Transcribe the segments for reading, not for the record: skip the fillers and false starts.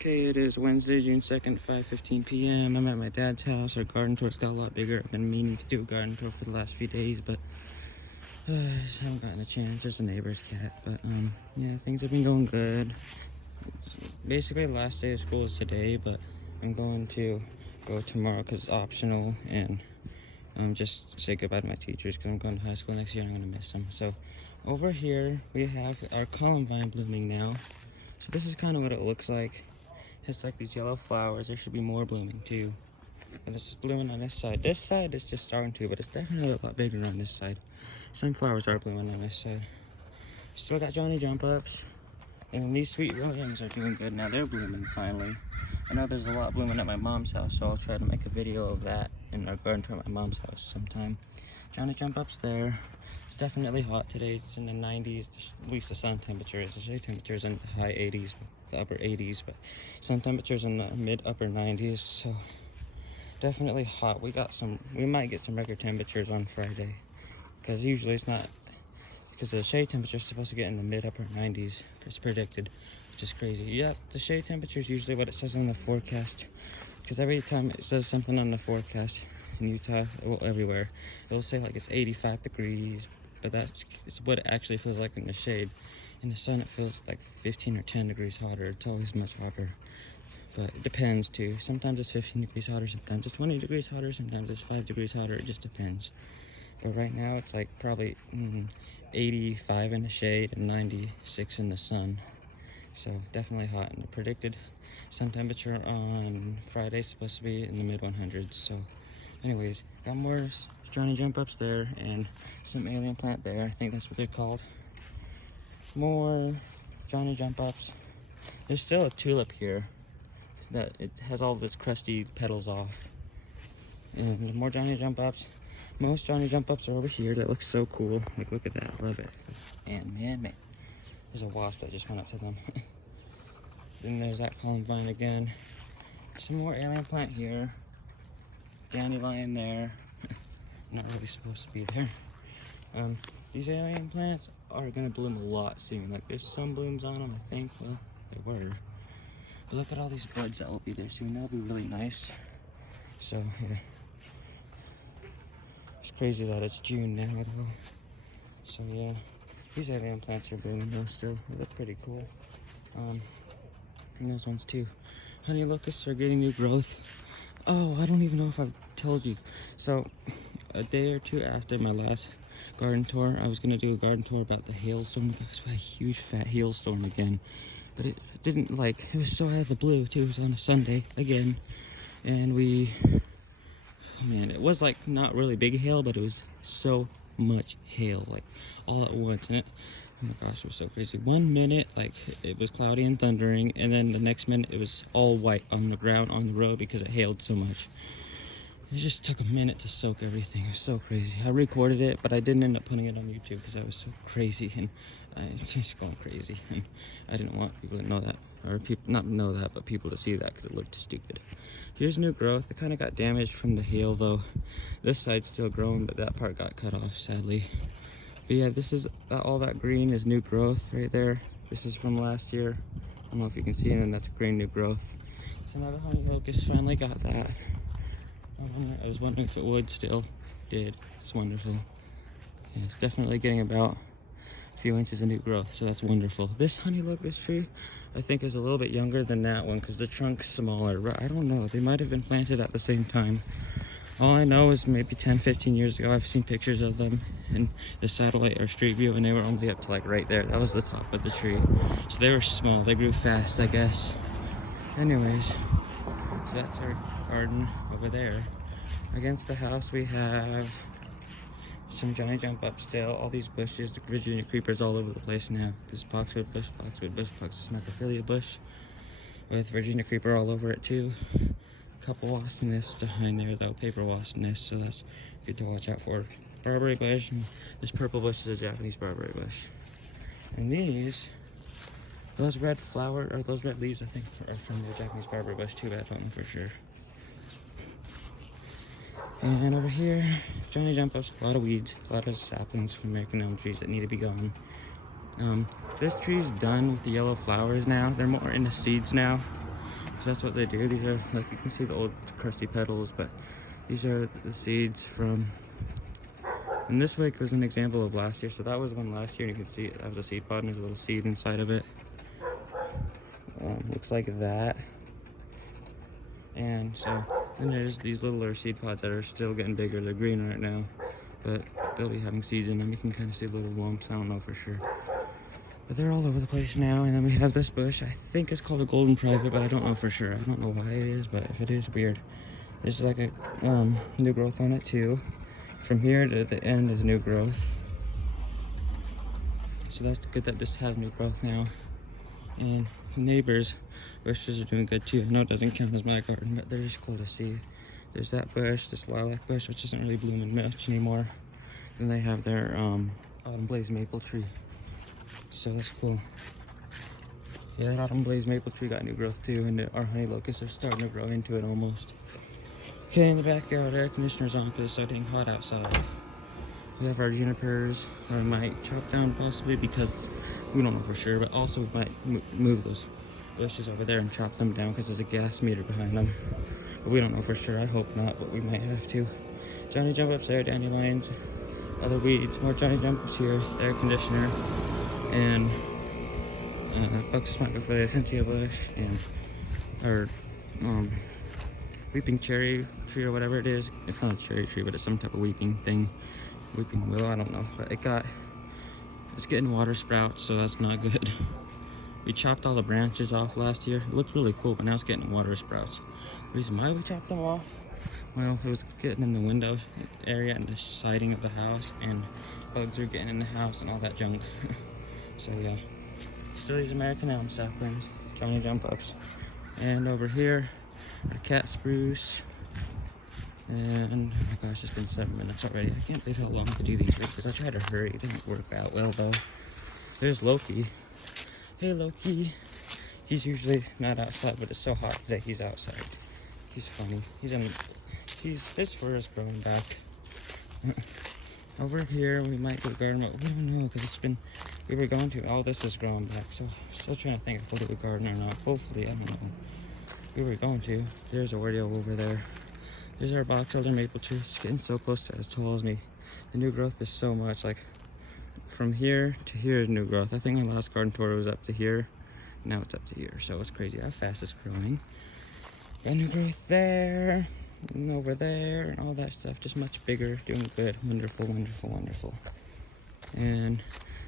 Okay, it is Wednesday, June 2nd, 5:15 p.m. I'm at my dad's house. Our garden tour's got a lot bigger. I've been meaning to do a garden tour for the last few days, but I just haven't gotten a chance. There's a neighbor's cat, but yeah, things have been going good. Basically, the last day of school is today, but I'm going to go tomorrow because it's optional, and just say goodbye to my teachers because I'm going to high school next year and I'm going to miss them. So over here, we have our Columbine blooming now. So this is kind of what it looks like. It's like these yellow flowers. There should be more blooming too. And it's just blooming on this side. This side is just starting to, but it's definitely a lot bigger on this side. Some flowers are blooming on this side. Still got Johnny Jump Ups. And these sweet williams are doing good now. They're blooming finally. I know there's a lot blooming at my mom's house, so I'll try to make a video of that in our garden tour at my mom's house sometime. Johnny Jump Up's there. It's definitely hot today. It's in the 90s, at least the sun temperature is. The shade temperature is in the high 80s, the upper 80s, but sun temperature's in the mid upper 90s, so definitely hot. We might get some record temperatures on Friday, because usually it's not, because the shade temperature is supposed to get in the mid upper 90s. It's predicted, which is crazy. Yeah, the shade temperature is usually what it says on the forecast, because every time it says something on the forecast in Utah, well, everywhere, it'll say like it's 85 degrees, but it's what it actually feels like in the shade. In the sun, it feels like 15 or 10 degrees hotter. It's always much hotter, but it depends too. Sometimes it's 15 degrees hotter, sometimes it's 20 degrees hotter, sometimes it's 5 degrees hotter. It just depends. But right now it's like probably 85 in the shade and 96 in the sun. So definitely hot. And the predicted sun temperature on Friday is supposed to be in the mid 100s. So anyways, got more Johnny Jump Ups there and some alien plant there. I think that's what they're called. More Johnny Jump Ups. There's still a tulip here that it has all of its crusty petals off. And more Johnny Jump Ups. Most Johnny Jump Ups are over here. That looks so cool. Like, look at that. I love it. And man, there's a wasp that just went up to them. Then there's that Columbine again. Some more alien plant here. Dandelion there. Not really supposed to be there. These alien plants are gonna bloom a lot soon. Like, there's some blooms on them, I think. Well, they were. But look at all these buds that will be there soon. That'll be really nice. So yeah, it's crazy that it's June now though. So yeah, these alien plants are blooming though still. They look pretty cool. And those ones too. Honey locusts are getting new growth. Oh, I don't even know if I've told you. So a day or two after my last garden tour, I was gonna do a garden tour about the hailstorm. Because we had a huge fat hailstorm again, but it didn't, like, it was so out of the blue too. It was on a Sunday again, and man, it was like not really big hail, but it was so much hail, like all at once. And oh my gosh, it was so crazy. 1 minute, like, it was cloudy and thundering, and then the next minute it was all white on the ground on the road because it hailed so much. It just took a minute to soak everything. It was so crazy. I recorded it, but I didn't end up putting it on YouTube because I was so crazy, and I was just going crazy. And I didn't want people to know that, or people not know that, but people to see that because it looked stupid. Here's new growth. It kind of got damaged from the hail though. This side's still growing, but that part got cut off sadly. But yeah, this is all that green is new growth right there. This is from last year. I don't know if you can see it, and that's green new growth. So now the honey locust finally got that. I was wondering if it would still. Did. It's wonderful. Yeah, it's definitely getting about a few inches of new growth, so that's wonderful. This honey locust tree, I think, is a little bit younger than that one because the trunk's smaller. I don't know. They might have been planted at the same time. All I know is maybe 10-15 years ago, I've seen pictures of them in the satellite or street view, and they were only up to like right there. That was the top of the tree. So they were small. They grew fast, I guess. Anyways, so that's our garden over there. Against the house we have some Johnny Jump Up still. All these bushes, the Virginia creepers all over the place now. This boxwood bush, Smacrophylla bush with Virginia creeper all over it too. A couple wasp nests behind there though, paper wasp nests, so that's good to watch out for. Barberry bush, and this purple bush is a Japanese barberry bush. And those red leaves I think are from the Japanese barberry bush too, but I don't know for sure. And over here, Johnny Jump Ups, a lot of weeds, a lot of saplings from American elm trees that need to be gone. This tree's done with the yellow flowers now. They're more into seeds now. because that's what they do. These are, like, you can see the old crusty petals, but these are the seeds from, and this wick was an example of last year. So that was one last year, and you can see it, that was a seed pod, and there's a little seed inside of it. Looks like that. And so then there's these littler seed pods that are still getting bigger. They're green right now, but they'll be having seeds in them. You can kind of see little lumps. I don't know for sure, but they're all over the place now. And then we have this bush. I think it's called a golden private, but I don't know for sure. I don't know why it is, but if it is, weird. There's like a new growth on it too. From here to the end is new growth. So that's good that this has new growth now. And the neighbors' bushes are doing good too. I know it doesn't count as my garden, but they're just cool to see. There's that bush, this lilac bush, which isn't really blooming much anymore. Then they have their autumn blaze maple tree. So that's cool. Yeah, that autumn blaze maple tree got new growth too, and our honey locusts are starting to grow into it almost. Okay, in the backyard, air conditioner's on because it's starting hot outside. We have our junipers. I might chop down possibly because we don't know for sure, but also we might move those bushes over there and chop them down because there's a gas meter behind them. But we don't know for sure. I hope not, but we might have to. Johnny jump ups there, dandelions, other weeds, more Johnny jump ups here, air conditioner, and Bucks might go for the Essentia bush and our weeping cherry tree or whatever it is. It's not a cherry tree, but it's some type of weeping thing. Weeping willow, I don't know, but it's getting water sprouts, so that's not good. We chopped all the branches off last year. It looked really cool, but now it's getting water sprouts. The reason why we chopped them off, well, it was getting in the window area and the siding of the house, and bugs are getting in the house and all that junk. So yeah, still these American elm saplings, Johnny jump ups, and over here our cat spruce. And oh my gosh, it's been 7 minutes already. I can't believe how long to do these videos. I tried to hurry. It didn't work out well though. There's Loki. Hey Loki. He's usually not outside, but it's so hot today he's outside. He's funny. His fur is growing back. Over here we might do a garden, but we don't know because we were going to. All this is growing back, so I'm still trying to think if we'll do a garden or not. Hopefully, I don't know. We were going to. There's a Oreo over there. There's our box elder maple tree. It's getting so close to as tall as me. The new growth is so much, like from here to here is new growth. I think my last garden tour was up to here. Now it's up to here, so it's crazy how fast it's growing. Got new growth there and over there and all that stuff. Just much bigger, doing good. Wonderful, wonderful, wonderful. And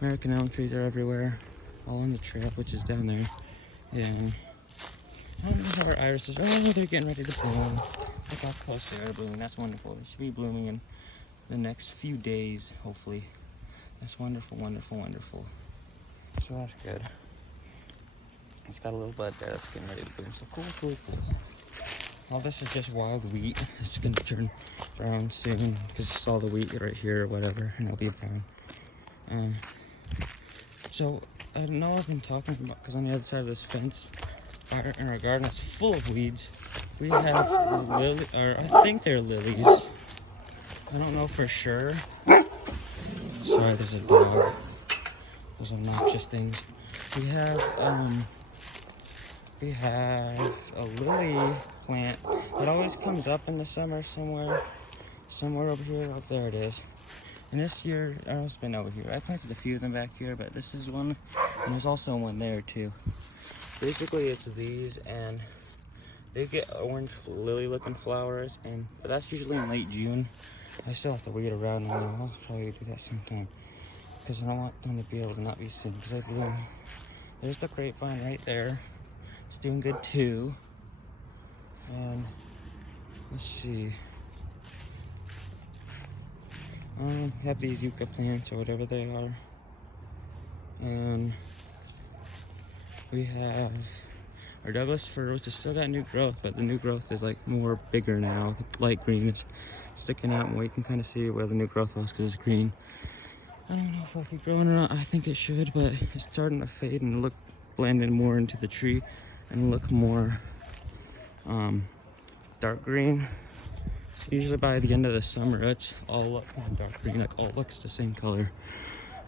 American elm trees are everywhere, all on the trail, which is down there. And I don't know how our irises. Oh, they're getting ready to bloom. Look how close they are blooming. That's wonderful. They should be blooming in the next few days, hopefully. That's wonderful, wonderful, wonderful. So that's good. It's got a little bud there that's getting ready to bloom. So cool, cool, cool. All this is just wild wheat. It's going to turn brown soon because it's all the wheat right here or whatever, and it'll be brown. So I know I've been talking about, because on the other side of this fence, in our garden is full of weeds. We have I think they're lilies. I don't know for sure. Sorry, there's a dog. Those obnoxious things. We have a lily plant that always comes up in the summer somewhere over here. Oh, there it is. And this year, it's been over here. I planted a few of them back here, but this is one, and there's also one there too. Basically, it's these, and they get orange lily-looking flowers, but that's usually in late June. I still have to wait around, and I'll probably do that sometime because I don't want them to be able to not be seen because they bloom. There's the grapevine right there. It's doing good too. And let's see. We have these yucca plants or whatever they are, and we have our Douglas fir, which has still got new growth, but the new growth is like more bigger now. The light green is sticking out, and we can kind of see where the new growth was because it's green. I don't know if it'll keep growing or not. I think it should, but it's starting to fade and look blended more into the tree and look more dark green. So usually by the end of the summer, it's all up more dark green, like all looks the same color.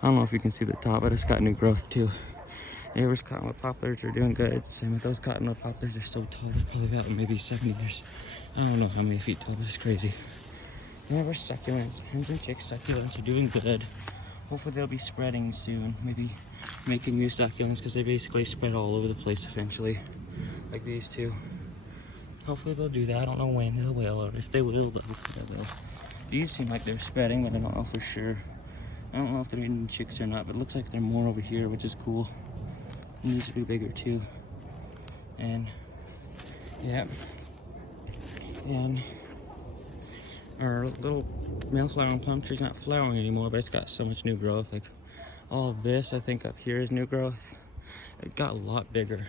I don't know if you can see the top, but it's got new growth too. Neighbors cottonwood poplars are doing good. Same with those cottonwood poplars. They're so tall. They're probably about maybe 70 years. I don't know how many feet tall, but it's crazy. Neighbors succulents, hens and chicks succulents are doing good. Hopefully they'll be spreading soon. Maybe making new succulents because they basically spread all over the place eventually, like these two. Hopefully they'll do that. I don't know when they will, or if they will, but hopefully they will. These seem like they're spreading, but I don't know for sure. I don't know if they're eating chicks or not, but it looks like they're more over here, which is cool. And these will be bigger too. And yeah. And our little male flowering plum tree's not flowering anymore, but it's got so much new growth. Like all of this, I think up here is new growth. It got a lot bigger.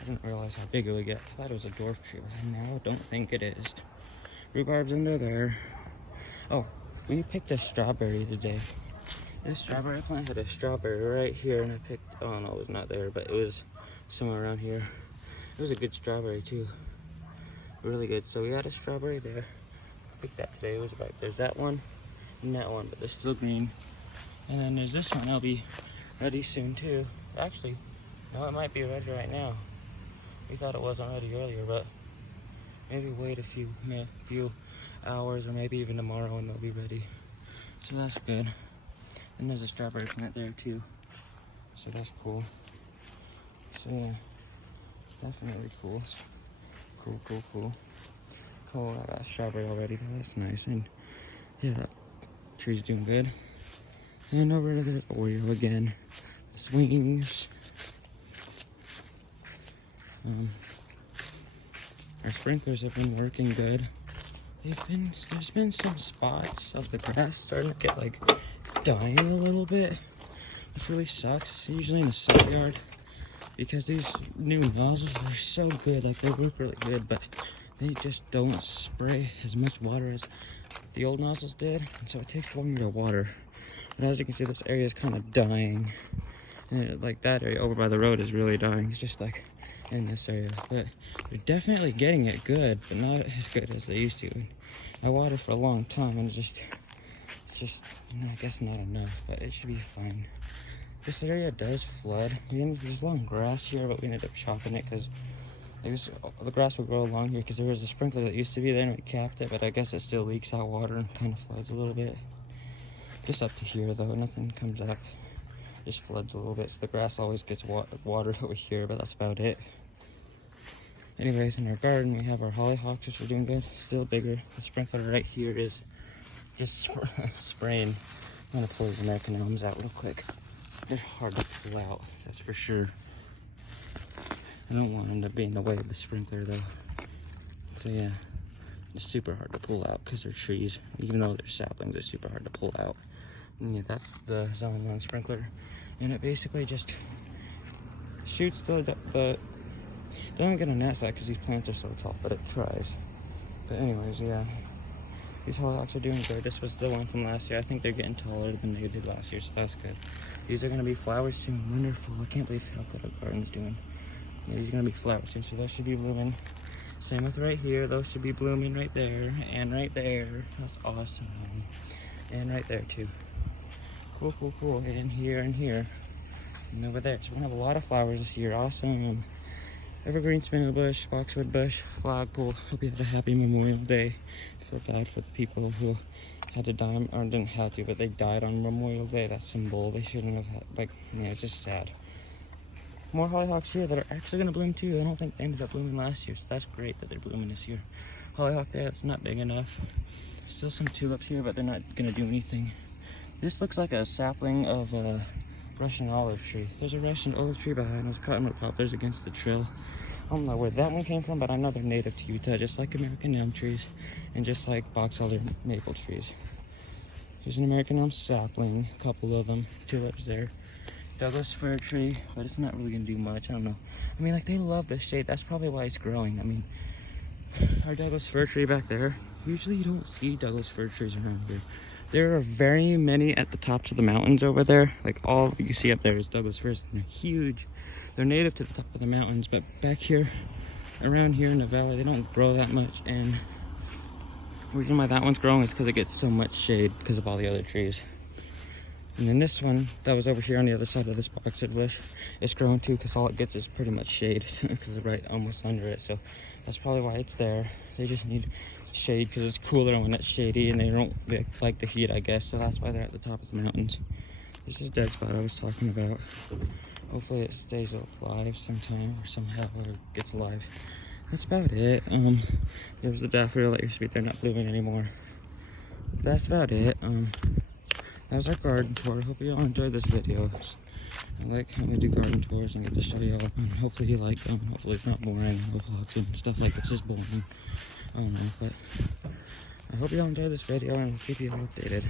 I didn't realize how big it would get. I thought it was a dwarf tree, but I now don't think it is. Rhubarb's under there. Oh, we picked a strawberry today. This strawberry plant had a strawberry right here, and I picked, oh no, it was not there, but it was somewhere around here. It was a good strawberry too. Really good. So we had a strawberry there. Picked that today. It was right. There's that one and that one, but they're still green. And then there's this one. I'll be ready soon too. Actually, no, it might be ready right now. We thought it wasn't ready earlier, but maybe wait a few hours or maybe even tomorrow and they'll be ready. So that's good. And there's a strawberry plant there too. So that's cool. So yeah, definitely cool. Cool. Oh, I got strawberry already. That's nice. And yeah, that tree's doing good. And over to the Oreo again. The swings. Our sprinklers have been working good. There's been some spots of the grass starting to get like dying a little bit, which really sucks. Usually in the side yard, because these new nozzles, they're so good. Like they work really good, but they just don't spray as much water as the old nozzles did, and so it takes longer to water. But as you can see, this area is kind of dying, and like that area over by the road is really dying. It's just like in this area, but they're definitely getting it good, but not as good as they used to. And I watered for a long time, and it's just I guess not enough, but it should be fine. This area does flood. There's long grass here, but we ended up chopping it because the grass will grow along here because there was a sprinkler that used to be there and we capped it, but I guess it still leaks out water and kind of floods a little bit. Just up to here though, nothing comes up. Just floods a little bit, so the grass always gets watered over here, but that's about it. Anyways, in our garden we have our hollyhocks, which are doing good, still bigger. The sprinkler right here is just spraying. I'm gonna pull these American elms out real quick. They're hard to pull out, that's for sure. I don't want them to be in the way of the sprinkler though. So yeah, it's super hard to pull out because they're trees. Even though they're saplings, they're super hard to pull out. And yeah, that's the Zone 1 sprinkler. And it basically just shoots the don't get on that side because these plants are so tall, but it tries. But anyways, yeah. These hollyhocks are doing good. This was the one from last year. I think they're getting taller than they did last year, so that's good. These are going to be flowers soon. Wonderful. I can't believe how good our garden's doing. Yeah, these are going to be flowers soon, so those should be blooming. Same with right here. Those should be blooming right there and right there. That's awesome. And right there too. Cool. And here and here. And over there. So we're going to have a lot of flowers this year. Awesome. Evergreen spindle bush, boxwood bush, flagpole. Hope you had a happy Memorial Day. I feel bad for the people who had to die, or didn't have to, but they died on Memorial Day. That symbol, they shouldn't have had, like, yeah, it's just sad. More hollyhocks here that are actually going to bloom too. I don't think they ended up blooming last year, so that's great that they're blooming this year. Hollyhock there, it's not big enough. Still some tulips here, but they're not going to do anything. This looks like a sapling of a Russian olive tree. There's a Russian olive tree behind us, cottonwood poplars against the trail. I don't know where that one came from, but I know they're native to Utah, just like American elm trees and just like box elder maple trees. Here's an American elm sapling, a couple of them, tulips there. Douglas fir tree, but it's not really gonna do much. I don't know. I mean, like, they love the shade. That's probably why it's growing. I mean, our Douglas fir tree back there, usually you don't see Douglas fir trees around here. There are very many at the tops of the mountains over there. Like, all you see up there is Douglas firs, and they're huge. They're native to the top of the mountains, but back here, around here in the valley, they don't grow that much. And the reason why that one's growing is because it gets so much shade because of all the other trees. And then this one that was over here on the other side of this boxwood bush, it's growing too, because all it gets is pretty much shade because it's right almost under it. So that's probably why it's there. They just need shade because it's cooler when it's shady, and they like the heat, I guess. So that's why they're at the top of the mountains. This is dead spot I was talking about. Hopefully it stays alive sometime or somehow, or gets alive. That's about it. There's the daffodil that used to be there, not blooming anymore. That's about it. That was our garden tour. Hope you all enjoyed this video. I like how we do garden tours and get to show you all, and hopefully you like them. Hopefully it's not boring. Vlogs and stuff like this is boring. I don't know, but I hope you all enjoyed this video, and I'll keep you all updated.